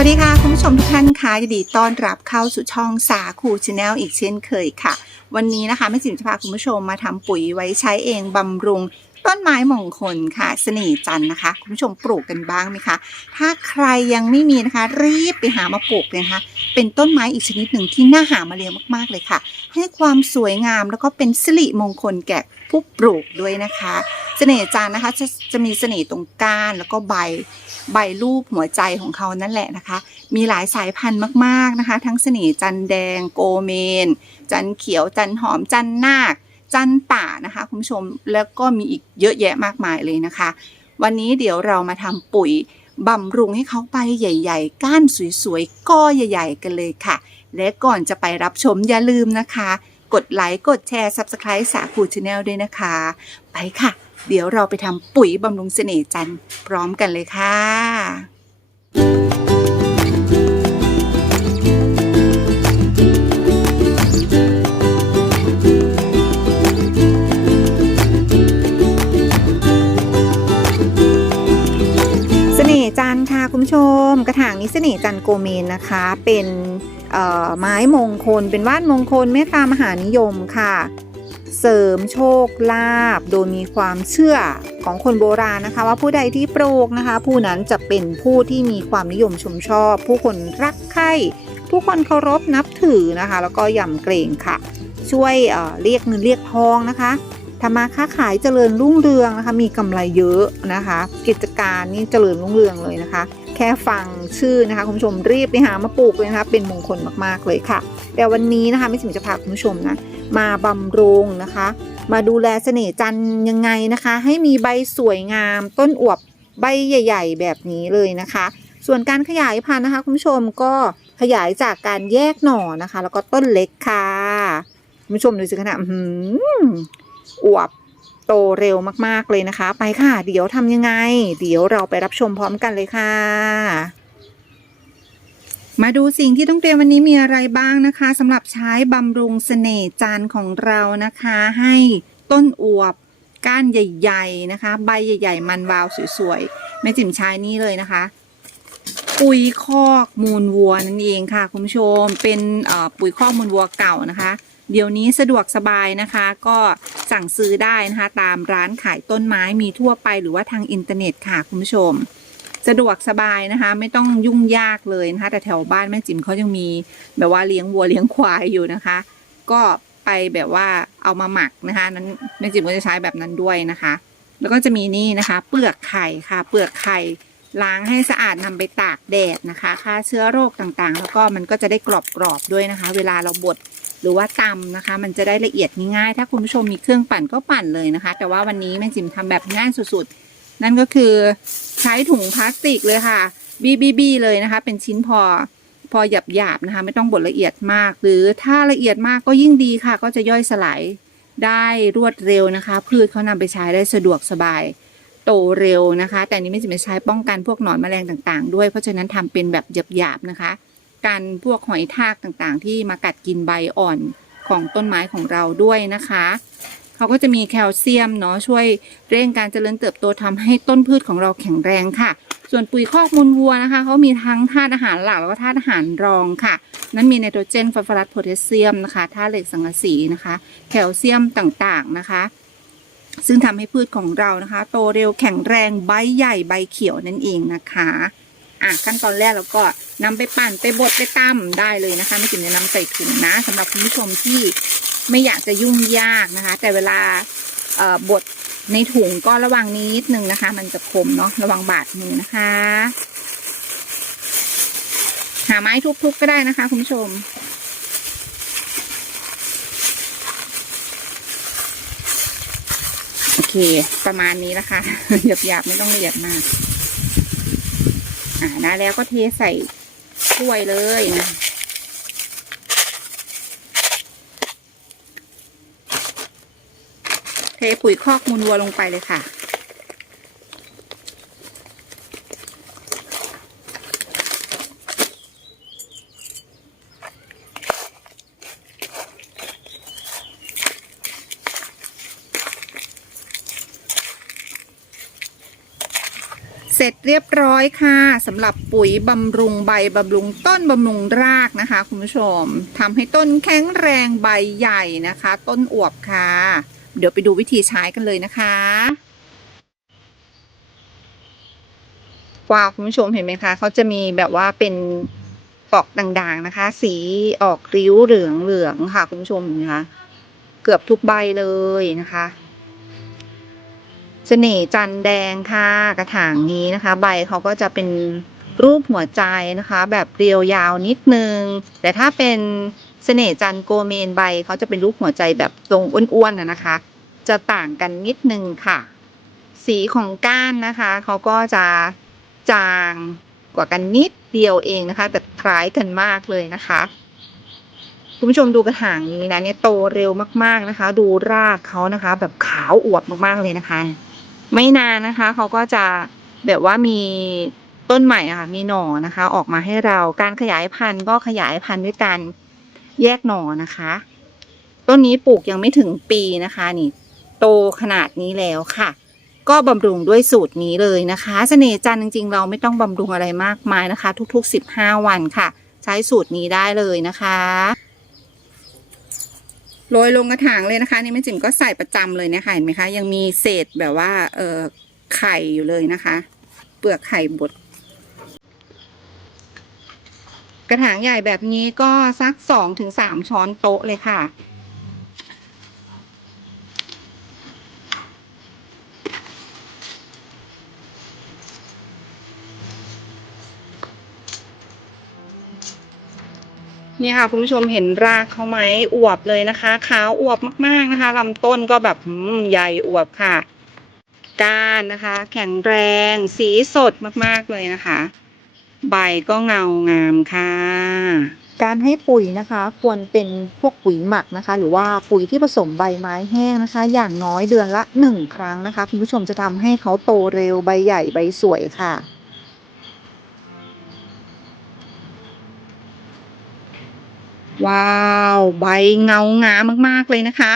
วัสดีค่ะ คุณผู้ชมทุกท่านค่ะยินดีต้อนรับเข้าสู่ช่องสาคูชาแนลอีกเช่นเคยค่ะ วันนี้นะคะแม่จิ๋มจะพาคุณผู้ชมมาทำปุ๋ยไว้ใช้เองบำรุง ต้นไม้มงคลค่ะเสน่จันนะคะ คุณผู้ชมปลูกกันบ้างไหมคะ ถ้าใครยังไม่มีนะคะ รีบไปหามาปลูกเลยนะคะ เป็นต้นไม้อีกชนิดหนึ่งที่น่าหามาเลี้ยงมากๆเลยค่ะ ให้ความสวยงามแล้วก็เป็นสิริมงคลแก่ผู้ปลูกด้วยนะคะเสน่ห์จันนะคะจะจะมีเสน่ห์ตรงก้านแล้วก็ใบใบรูปหัวใจของเขานั่นแหละนะคะ มีหลายสายพันธุ์มากๆนะคะ ทั้งเสน่ห์จันแดงโกเมน จันเขียวจันหอมจันนาค จันป่านะคะคุณผู้ชมแล้วก็มีอีกเยอะแยะมากมายเลยนะคะ วันนี้เดี๋ยวเรามาทำปุ๋ยบำรุงให้เขาใบใหญ่ ๆ ก้านสวยๆก้อใหญ่ ๆ กันเลยค่ะ และก่อนจะไปรับชมอย่าลืมนะคะ กดไลค์กดแชร์ Subscribe สาคูชาแนลด้วยนะคะ ไปค่ะ เดี๋ยวเราไปทำปุ๋ยบำรุงเสน่ห์จันทร์พร้อมกันเลยค่ะ ผู้ชมกระถางนี้เสน่ห์จันโกเมนนะคะ เป็นไม้มงคล เป็นว่านมงคลเมตตามหานิยมค่ะ เสริมโชคลาภโดยมีความเชื่อของคนโบราณนะคะ ว่าผู้ใดที่ปลูกนะคะ ผู้นั้นจะเป็นผู้ที่มีความนิยมชมชอบ ผู้คนรักใคร่ผู้คนเคารพนับถือนะคะ แล้วก็ยำเกรงค่ะ ช่วยเเรียกเงินเรียกทองนะคะทำมาค้าขายเจริญรุ่งเรืองนะคะ มีกำไรเยอะนะคะ กิจการนี่เจริญรุ่งเรืองเลยนะคะ แค่ฟังชื่อนะคะคุณผู้ชมรีบไปหามาปลูกเลยนะคะเป็นมงคลมากๆเลยค่ะ แต่วันนี้นะคะไม่สิมจะพาคุณผู้ชมนะมาบำรุงนะคะ มาดูแลเสน่ห์จันทร์ยังไงนะคะ ให้มีใบสวยงามต้นอวบใบใหญ่ ๆ แบบนี้เลยนะคะ ส่วนการขยายพันธุ์นะคะคุณผู้ชมก็ขยายจากการแยกหน่อนะคะ แล้วก็ต้นเล็กค่ะคุณผู้ชมดูสิขนาดอื้อหืออวบ โตเร็วมากๆเลยนะคะ ไปค่ะ เดี๋ยวทำยังไง เดี๋ยวเราไปรับชมพร้อมกันเลยค่ะมาดูสิ่งที่ต้องเตรียมวันนี้มีอะไรบ้างนะคะสำหรับใช้บำรุงเสน่ห์จันของเรานะคะ ให้ต้นอวบ ก้านใหญ่ ๆนะคะ ใบใหญ่ ๆ มันวาวสวยๆแม่จิ๋มใช้นี่เลยนะคะ ปุ๋ยคอกมูลวัวนั่นเองค่ะ คุณผู้ชมเป็นปุ๋ยคอกมูลวัวเก่านะคะ เดี๋ยวนี้สะดวกสบายนะคะ ก็สั่งซื้อได้นะคะ ตามร้านขายต้นไม้มีทั่วไปหรือว่าทางอินเทอร์เน็ตค่ะคุณผู้ชม สะดวกสบายนะคะ ไม่ต้องยุ่งยากเลยนะคะ แต่แถวบ้านแม่จิ๋มเขายังมีแบบว่าเลี้ยงวัวเลี้ยงควายอยู่นะคะ ก็ไปแบบว่าเอามาหมักนะคะ นั้นแม่จิ๋มก็จะใช้แบบนั้นด้วยนะคะ แล้วก็จะมีนี่นะคะ เปลือกไข่ค่ะ เปลือกไข่ ล้างให้สะอาดนำไปตากแดดนะคะฆ่าเชื้อโรคต่างๆ แล้วก็มันก็จะได้กรอบๆด้วยนะคะ เวลาเราบดหรือว่าตำนะคะ มันจะได้ละเอียดง่ายๆถ้าคุณผู้ชมมีเครื่องปั่นก็ปั่นเลยนะคะ แต่ว่าวันนี้แม่จิ๋มทำแบบง่ายสุดๆ นั่นก็คือใช้ถุงพลาสติกเลยค่ะบีบีบีเลยนะคะ เป็นชิ้นพอพอหยับหยาบๆนะคะ ไม่ต้องบดละเอียดมาก หรือถ้าละเอียดมากก็ยิ่งดีค่ะ ก็จะย่อยสลายได้รวดเร็วนะคะ พืชเขานำไปใช้ได้สะดวกสบาย โตเร็วนะคะ แต่อันนี้ไม่จะไม่ใช้ป้องกันพวกหนอนแมลงต่างๆ ด้วย เพราะฉะนั้นทำเป็นแบบหยาบๆนะคะ กันพวกหอยทากต่างๆ ที่มากัดกินใบอ่อนของต้นไม้ของเราด้วยนะคะเขาก็จะมีแคลเซียมเนาะช่วยเร่งการเจริญเติบโตทำให้ต้นพืชของเราแข็งแรงค่ะ ส่วนปุ๋ยคอกมูลวัวนะคะเขามีทั้งธาตุอาหารหลักแล้วก็ธาตุอาหารรองค่ะ นั้นมีไนโตรเจนฟอสฟอรัสโพแทสเซียมนะคะธาตุเหล็กสังกะสีนะคะ แคลเซียมต่างๆนะคะ ซึ่งทำให้พืชของเรานะคะ โตเร็วแข็งแรงใบใหญ่ใบเขียวนั่นเองนะคะอะขั้นตอนแรกเราก็นำไปปั่นไปบดไปตำได้เลยนะคะ ไม่จิ๋มจะนำใส่ถุงนะสำหรับคุณผู้ชมที่ไม่อยากจะยุ่งยากนะคะ แต่เวลาบดในถุงก็ระวังนิดนึงนะคะ มันจะคมเนาะระวังบาดมือนะคะ หาไม้ทุบๆก็ได้นะคะ คุณผู้ชม โอ เค ประมาณนี้นะคะหยาบๆไม่ต้องละเอียดมาก อ่านะแล้วก็เทใส่ถ้วยเลยนะเทปุ๋ยคอกมูลวัวลงไปเลยค่ะ เรียบร้อยค่ะสำหรับปุ๋ยบำรุงใบบำรุงต้นบำรุงรากนะคะ คุณผู้ชมทำให้ต้นแข็งแรงใบใหญ่นะคะ ต้นอวบค่ะ เดี๋ยวไปดูวิธีใช้กันเลยนะคะว้าวคุณผู้ชมเห็นไหมคะเขาจะมีแบบว่าเป็นปอกด่างๆนะคะ สีออกริ้วเหลืองเหลืองๆค่ะ คุณผู้ชมนไหมคะเกือบทุกใบเลยนะคะ เสน่ห์จันแดงค่ะ กระถางนี้นะคะ ใบเขาก็จะเป็นรูปหัวใจนะคะ แบบเรียวยาวนิดนึง แต่ถ้าเป็นเสน่ห์จันโกเมนใบเขาจะเป็นรูปหัวใจแบบทรงอ้วนๆนะนะคะ จะต่างกันนิดนึงค่ะ สีของก้านนะคะเขาก็จะจางกว่ากันนิดเดียวเองนะคะ แต่คล้ายกันมากเลยนะคะคุณผู้ชมดูกระถางนี้นะเนี่ยโตเร็วมากๆนะคะ ดูรากเขานะคะ แบบขาวอวบมากๆเลยนะคะ ไม่นานนะคะ เขาก็จะแบบว่ามีต้นใหม่ค่ะมีหน่อนะคะ ออกมาให้เราการขยายพันธุ์ก็ขยายพันธุ์ด้วยการแยกหน่อนะคะ ต้นนี้ปลูกยังไม่ถึงปีนะคะนี่โตขนาดนี้แล้วค่ะ ก็บำรุงด้วยสูตรนี้เลยนะคะเสน่ห์จันจริง ๆ เราไม่ต้องบำรุงอะไรมากมายนะคะ ทุก ๆ 15 วันค่ะ ใช้สูตรนี้ได้เลยนะคะ โรยลงกระถางเลยนะคะ นี่แม่จิ๋มก็ใส่ประจำเลยนะคะเห็นไหมคะ ยังมีเศษแบบว่า เออไข่อยู่เลยนะคะ เปลือกไข่บดกระถางใหญ่แบบนี้ก็สักสองถึงสามช้อนโต๊ะเลยค่ะ นี่ค่ะคุณผู้ชมเห็นรากเขาไหมอวบเลยนะคะขาวอวบมากๆนะคะลำต้นก็แบบใหญ่อวบค่ะ ก้านนะคะ แข็งแรงสีสดมากๆเลยนะคะ ใบก็เงางามค่ะ การให้ปุ๋ยนะคะ ควรเป็นพวกปุ๋ยหมักนะคะ หรือว่าปุ๋ยที่ผสมใบไม้แห้งนะคะ อย่างน้อยเดือนละหนึ่งครั้งนะคะคุณผู้ชมจะทำให้เขาโตเร็วใบใหญ่ใบสวยค่ะ ว้าว ใบเงางามมาก ๆ เลยนะคะ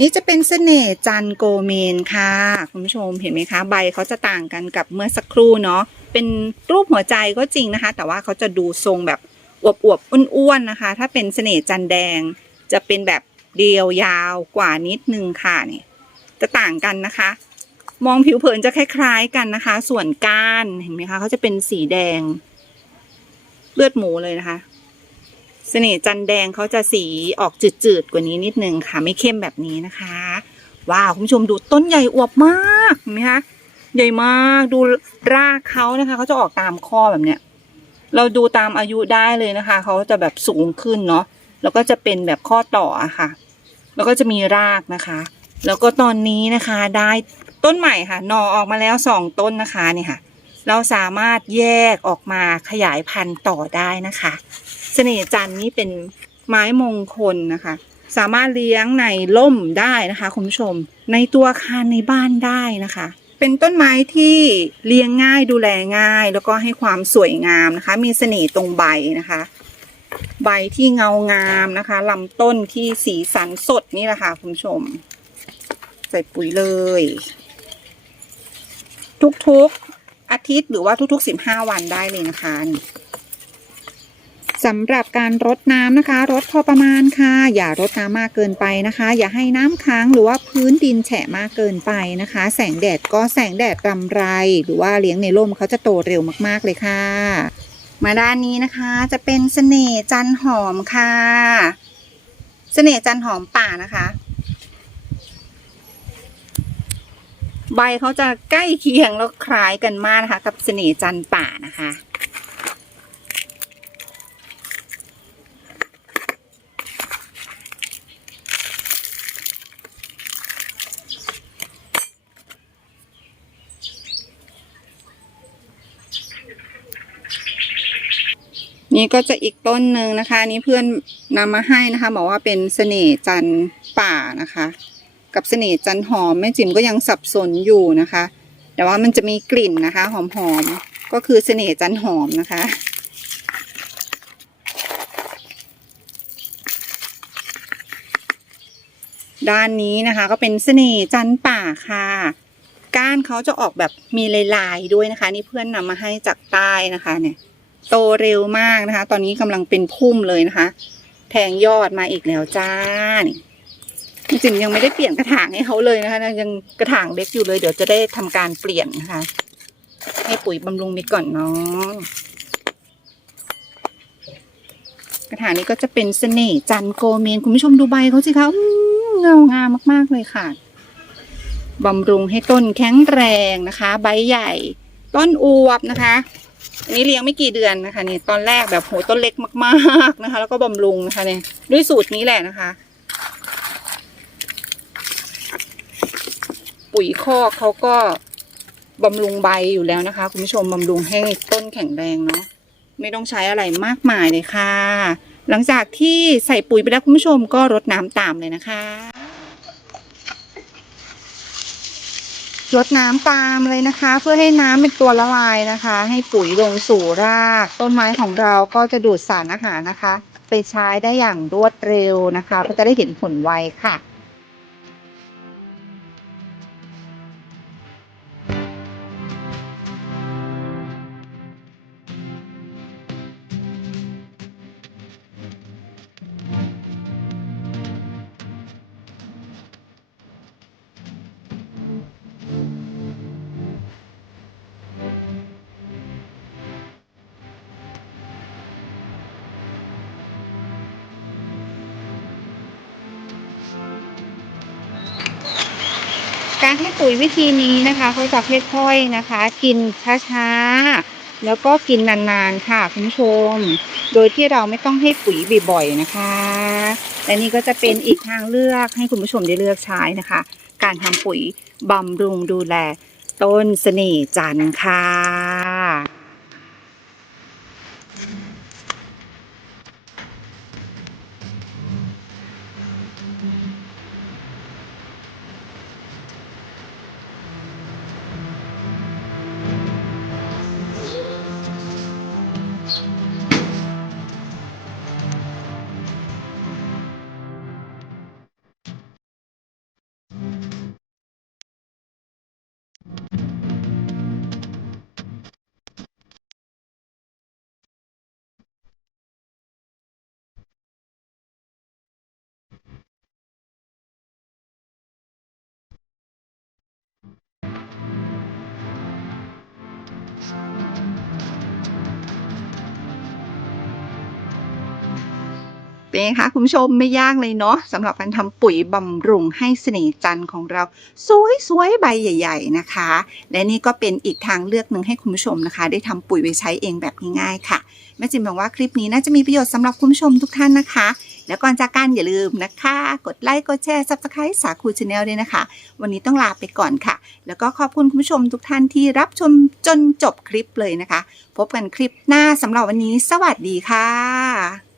นี่จะเป็นเสน่ห์จันโกเมนค่ะ คุณผู้ชมเห็นไหมคะ ใบเขาจะต่างกันกับเมื่อสักครู่เนาะเป็นรูปหัวใจก็จริงนะคะ แต่ว่าเขาจะดูทรงแบบอวบๆอ้วนๆนะคะ ถ้าเป็นเสน่ห์จันแดง จะเป็นแบบเดียวยาวกว่านิดนึงค่ะนี่จะต่างกันนะคะ มองผิวเผินจะคล้ายๆกันนะคะ ส่วนก้านเห็นไหมคะเขาจะเป็นสีแดง เลือดหมูเลยนะคะเสน่ห์จันแดงเขาจะสีออกจืดๆกว่านี้นิดนึงค่ะ ไม่เข้มแบบนี้นะคะว้าวคุณผู้ชมดูต้นใหญ่อวบมากเห็นไหมคะใหญ่มากดูรากเขานะคะเขาจะออกตามข้อแบบเนี้ย เราดูตามอายุได้เลยนะคะเขาจะแบบสูงขึ้นเนาะแล้วก็จะเป็นแบบข้อต่ออะค่ะ แล้วก็จะมีรากนะคะ แล้วก็ตอนนี้นะคะได้ ต้นใหม่ค่ะหน่อออกมาแล้วสองต้นนะคะเนี่ยค่ะ เราสามารถแยกออกมาขยายพันธุ์ต่อได้นะคะ เสน่ห์จันนี่เป็นไม้มงคลนะคะ สามารถเลี้ยงในร่มได้นะคะคุณผู้ชม ในตัวอาคารในบ้านได้นะคะ เป็นต้นไม้ที่เลี้ยงง่ายดูแลง่าย แล้วก็ให้ความสวยงามนะคะ มีเสน่ห์ตรงใบนะคะ ใบที่เงางามนะคะลำต้นที่สีสันสดนี่แหละค่ะคุณผู้ชม ใส่ปุ๋ยเลย ทุกๆอาทิตย์หรือว่าทุกๆ15วันได้เลยนะคะสำหรับการรดน้ำนะคะรดพอประมาณค่ะ อย่ารดน้ำมากเกินไปนะคะ อย่าให้น้ำค้างหรือว่าพื้นดินแฉะมากเกินไปนะคะ แสงแดดก็แสงแดดรำไร หรือว่าเลี้ยงในร่มเขาจะโตเร็วมากๆเลยค่ะ มาด้านนี้นะคะจะเป็นเสน่ห์จันหอมค่ะเสน่ห์จันหอมป่านะคะ ใบเขาจะใกล้เคียงแล้วคล้ายกันมากนะคะ กับเสน่ห์จันป่านะคะนี่ก็จะอีกต้นหนึ่งนะคะ นี้เพื่อนนำมาให้นะคะ บอกว่าเป็นเสน่ห์จันป่านะคะ กับเสน่ห์จันหอมแม่จิ๋มก็ยังสับสนอยู่นะคะ แต่ว่ามันจะมีกลิ่นนะคะ หอมๆก็คือเสน่ห์จันหอมนะคะด้านนี้นะคะก็เป็นเสน่ห์จันป่าค่ะ ก้านเขาจะออกแบบมีลายๆด้วยนะคะ นี่เพื่อนนำมาให้จากใต้นะคะเนี่ย โตเร็วมากนะคะ ตอนนี้กำลังเป็นพุ่มเลยนะคะ แทงยอดมาอีกแล้วจ้านี่ จริงยังไม่ได้เปลี่ยนกระถางให้เขาเลยนะคะยังกระถางเล็กอยู่เลย เดี๋ยวจะได้ทำการเปลี่ยนนะคะ ให้ปุ๋ยบำรุงไปก่อนเนาะกระถางนี้ก็จะเป็นเสน่ห์จันโกเมนคุณผู้ชมดูใบเขาสิคะเงางามมากๆเลยค่ะบำรุงให้ต้นแข็งแรงนะคะ ใบใหญ่ ต้นอวบนะคะอันนี้เลี้ยงไม่กี่เดือนนะคะนี่ตอนแรกแบบโหต้นเล็กมาก ๆนะคะ แล้วก็บำรุงนะคะเนี่ยด้วยสูตรนี้แหละนะคะ ปุ๋ยคอกเขาก็บำรุงใบอยู่แล้วนะคะ คุณผู้ชมบำรุงให้ต้นแข็งแรงเนาะไม่ต้องใช้อะไรมากมายเลยค่ะ หลังจากที่ใส่ปุ๋ยไปแล้วคุณผู้ชมก็รดน้ำตามเลยนะคะรดน้ำตามเลยนะคะ เพื่อให้น้ำเป็นตัวละลายนะคะ ให้ปุ๋ยลงสู่ราก ต้นไม้ของเราก็จะดูดสารอาหารนะคะ ไปใช้ได้อย่างรวดเร็วนะคะ ก็จะได้เห็นผลไวค่ะ การให้ปุ๋ยวิธีนี้นะคะเขาจะค่อยๆนะคะ กินช้าๆแล้วก็กินนานๆค่ะคุณผู้ชม โดยที่เราไม่ต้องให้ปุ๋ยบ่อยๆนะคะและนี่ก็จะเป็นอีกทางเลือกให้คุณผู้ชมได้เลือกใช้นะคะ การทำปุ๋ยบำรุงดูแลต้นเสน่ห์จันทร์ค่ะ เป็นไงคะคุณผู้ชมไม่ยากเลยเนาะสำหรับการทำปุ๋ยบำรุงให้เสน่ห์จันทร์ของเรา สวยๆใบใหญ่ ๆนะคะ และนี่ก็เป็นอีกทางเลือกหนึ่งให้คุณผู้ชมนะคะ ได้ทำปุ๋ยไปใช้เองแบบง่ายๆค่ะแม่จิมหวังว่าคลิปนี้น่าจะมีประโยชน์สำหรับคุณผู้ชมทุกท่านนะคะ แล้วก่อนจากกันอย่าลืมนะคะ กดไลค์กดแชร์ subscribe สาคูชาแนลด้วยนะคะ วันนี้ต้องลาไปก่อนค่ะ แล้วก็ขอบคุณคุณผู้ชมทุกท่านที่รับชมจนจบคลิปเลยนะคะ พบกันคลิปหน้าสำหรับวันนี้ สวัสดีค่ะ